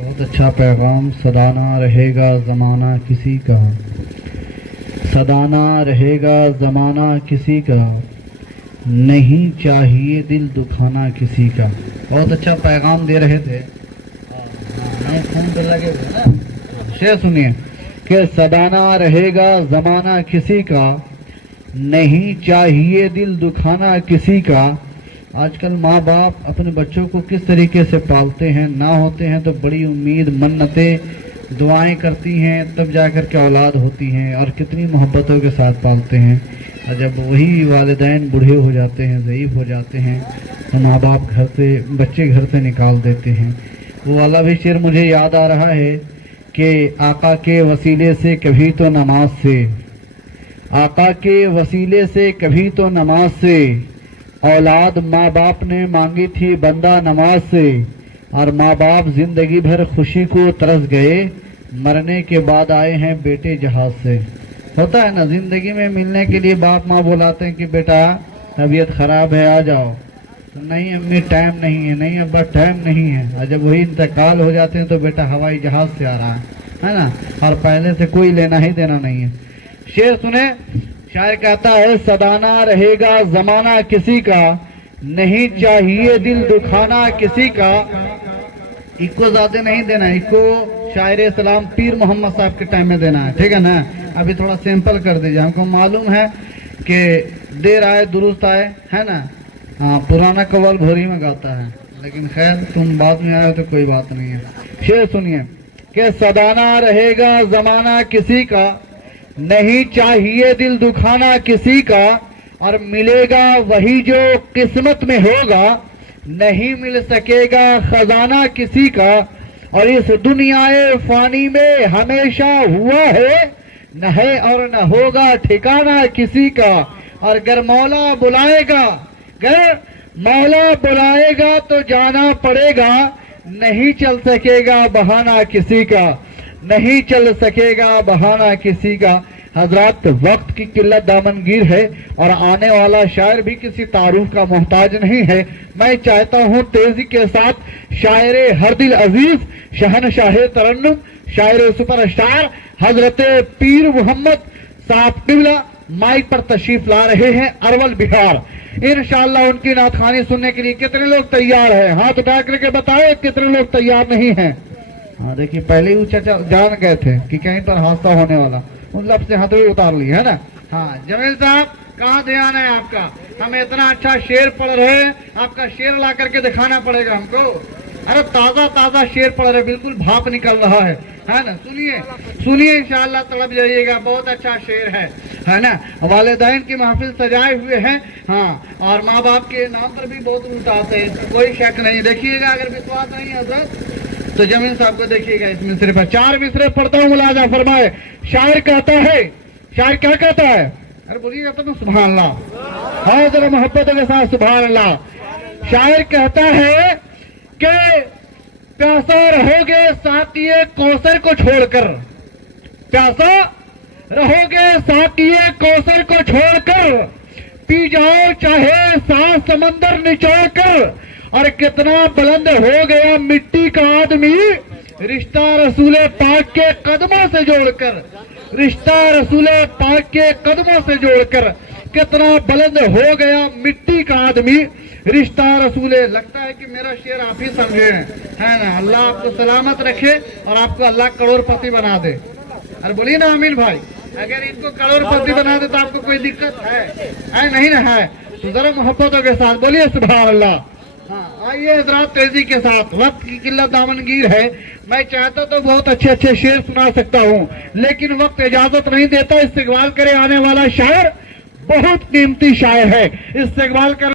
बहुत अच्छा पैगाम। सदाना रहेगा ज़माना किसी का, सदाना रहेगा ज़माना किसी का, नहीं चाहिए दिल दुखाना किसी का। बहुत अच्छा पैगाम दे रहे थे। नहीं फोन पे लगे हुए ना। शेर सुनिए कि सदाना रहेगा ज़माना किसी का, नहीं चाहिए दिल दुखाना किसी का। आजकल माँ बाप अपने बच्चों को किस तरीके से पालते हैं, ना होते हैं तो बड़ी उम्मीद मन्नतें दुआएं करती हैं, तब जाकर के औलाद होती हैं, और कितनी मोहब्बतों के साथ पालते हैं। और जब वही वालिदैन बूढ़े हो जाते हैं, ज़ईफ़ हो जाते हैं, तो माँ बाप घर से, बच्चे घर से निकाल देते हैं। वो वाला भी शेर मुझे याद आ रहा है कि आका के वसीले से कभी तो नमाज से, आका के वसीले से कभी तो नमाज से, औलाद माँ बाप ने मांगी थी बंदा नमाज से, और माँ बाप जिंदगी भर खुशी को तरस गए, मरने के बाद आए हैं बेटे जहाज से। होता है ना, जिंदगी में मिलने के लिए बाप माँ बुलाते हैं कि बेटा तबीयत खराब है आ जाओ, तो नहीं अम्मी टाइम नहीं है, नहीं अब्बा टाइम नहीं है। और जब वही इंतकाल हो जाते हैं तो बेटा हवाई जहाज से आ रहा है ना, और पहले से कोई लेना ही देना नहीं है। शेर सुने, शायर कहता है सदाना रहेगा ज़माना किसी का, नहीं चाहिए दिल दुखाना किसी का। इसको ज्यादा नहीं देना, इसको शायर इस्लाम पीर मोहम्मद साहब के टाइम में देना है, ठीक है ना। अभी थोड़ा सिंपल कर दीजिए, हमको मालूम है कि देर आए दुरुस्त आए, है ना। हाँ, पुराना कव्वाल भोरी में गाता है, लेकिन खैर तुम बाद में आए हो तो कोई बात नहीं है। शेर सुनिए कि सदाना रहेगा ज़माना किसी का, नहीं चाहिए दिल दुखाना किसी का, और मिलेगा वही जो किस्मत में होगा, नहीं मिल सकेगा खजाना किसी का। और इस दुनियाए फानी में हमेशा हुआ है, न है और न होगा ठिकाना किसी का। और गर मौला बुलाएगा, गर मौला बुलाएगा तो जाना पड़ेगा, नहीं चल सकेगा बहाना किसी का, नहीं चल सकेगा बहाना किसी का। हजरात, वक्त की किल्लत दामनगीर है, और आने वाला शायर भी किसी तारुफ का मोहताज नहीं है। मैं चाहता हूँ तेजी के साथ शायर हर दिल अजीज, शहनशाह तरन्नुम, शायर सुपरस्टार हजरत पीर मोहम्मद साहब किबला माइक पर तशरीफ ला रहे हैं अरवल बिहार। इंशाअल्लाह उनकी नातखानी सुनने के लिए कितने लोग तैयार हैं? हाथ उठा करके बताए कितने लोग तैयार नहीं हैं। हाँ देखिए, पहले ही चाचा जान गए थे कि कहीं पर हादसा होने वाला, उन लब से हाथ उतार ली है ना। हाँ जमील साहब, कहाँ ध्यान है आपका? हम इतना अच्छा शेर पढ़ रहे हैं, आपका शेर ला करके दिखाना पड़ेगा हमको। अरे ताजा ताजा शेर पढ़ रहे, बिल्कुल भाप निकल रहा है ना। सुनिए सुनिए, इंशाअल्लाह तड़प जाइएगा, बहुत अच्छा शेर है ना। वालिदैन की महफिल सजाए हुए हैं, हाँ, और माँ बाप के नाम पर भी बहुत लुटाते हैं, कोई शक नहीं। देखिएगा, अगर विश्वास नहीं है तो जमीन साहब को देखिएगा, इसमें सिर्फ 4 मिसरे पढ़ता हूँ, मुलाजा फरमाए। शायर कहता है, शायर क्या कहता है? अरे बोलिएगा तो सुभान अल्लाह, हाँ जरा मोहब्बतों के साथ सुभान अल्लाह। शायर कहता है कि प्यासा रहोगे साकिए कौसर को छोड़कर, प्यासा रहोगे साकिए कौसर को छोड़कर, पी जाओ चाहे सांस समंदर निचोड़ कर। और कितना बुलंद हो गया मिट्टी का आदमी, रिश्ता रसूले पाक के कदमों से जोड़कर, रिश्ता रसूले पाक के कदमों से जोड़कर। कितना बुलंद हो गया मिट्टी का आदमी, रिश्ता रसूले। लगता है कि मेरा शेर आप ही समझे हैं, है ना। अल्लाह आपको सलामत रखे और आपको अल्लाह करोड़पति बना दे। अरे बोलिए ना अमीन भाई, अगर इनको करोड़पति बना दे तो आपको कोई दिक्कत है नहीं ना? है तो जरा मोहब्बतों के साथ बोलिए सुभान अल्लाह। हाँ, आइए हजरात, तेजी के साथ, वक्त की किल्लत दामनगीर है। मैं चाहता तो बहुत अच्छे अच्छे शेर सुना सकता हूँ, लेकिन वक्त इजाजत नहीं देता। इस्तेगबाल करे आने वाला शायर बहुत कीमती शायर है, इस्तेगबाल कर